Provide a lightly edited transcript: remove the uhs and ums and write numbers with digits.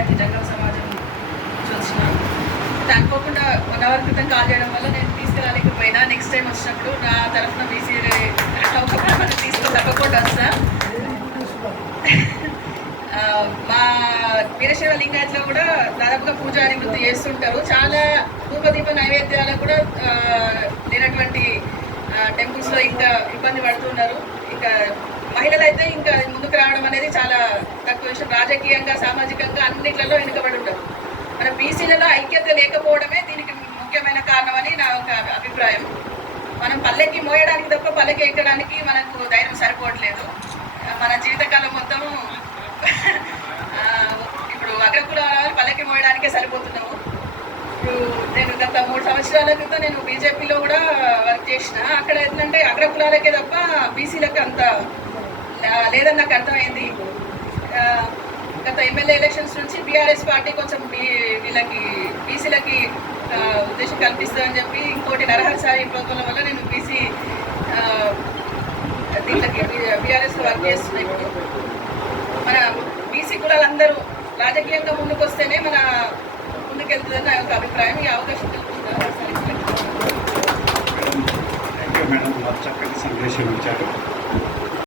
విద్యార్థి జంగం సమాజం నుంచి వచ్చిన. అనుకోకుండా 1 అవర్ క్రితం కాల్ చేయడం వల్ల నేను తీసుకురాలేకపోయినా. నెక్స్ట్ టైం వచ్చినప్పుడు నా తరఫున బీసీ తీసుకుని తప్పకుండా వస్తా. మా వీరశైవ లింగాయత్లో కూడా దాదాపుగా పూజారి వృత్తి చేస్తుంటారు. చాలా ధూపదీప నైవేద్యాలకు కూడా లేనటువంటి టెంపుల్స్లో ఇంకా ఇబ్బంది పడుతున్నారు. ఇంకా మహిళలు అయితే ఇంకా ముందుకు రావడం అనేది చాలా తక్కువ విషయం. రాజకీయంగా, సామాజికంగా అన్నిట్లలో వెనుకబడి ఉంటారు. మన బీసీలలో ఐక్యత లేకపోవడమే దీనికి ముఖ్యమైన కారణమని నా ఒక అభిప్రాయం. మనం పల్లెకి మోయడానికి తప్ప పల్లెకి ఎక్కడానికి మనకు ధైర్యం సరిపోవట్లేదు. మన జీవితకాలం మొత్తం ఇప్పుడు అగ్రకులాల పల్లెకి మోయడానికే సరిపోతున్నాము. ఇప్పుడు నేను గత 3 సంవత్సరాల క్రితం నేను బీజేపీలో కూడా వర్క్ చేసిన. అక్కడ ఏంటంటే అగ్రకులాలకే తప్ప బీసీలకు అంత లేదని నాకు అర్థమైంది. గత ఎమ్మెల్యే ఎలక్షన్స్ నుంచి బీఆర్ఎస్ పార్టీ కొంచెం వీళ్ళకి బీసీలకి ఉద్దేశం కల్పిస్తుందని చెప్పి ఇంకోటి నరహరిసారి ప్రోగ్రాం వల్ల నేను బీసీ దీనికి బీఆర్ఎస్లో వర్క్ చేస్తున్నాయి. ఇప్పుడు మన బీసీ కులాలందరూ రాజకీయంగా ముందుకు వస్తేనే మన ముందుకెళ్తుందని నా యొక్క అభిప్రాయం. ఈ అవకాశం తెలుపుతున్నారు. మేడం, చక్కటి సందేశం ఇచ్చారు.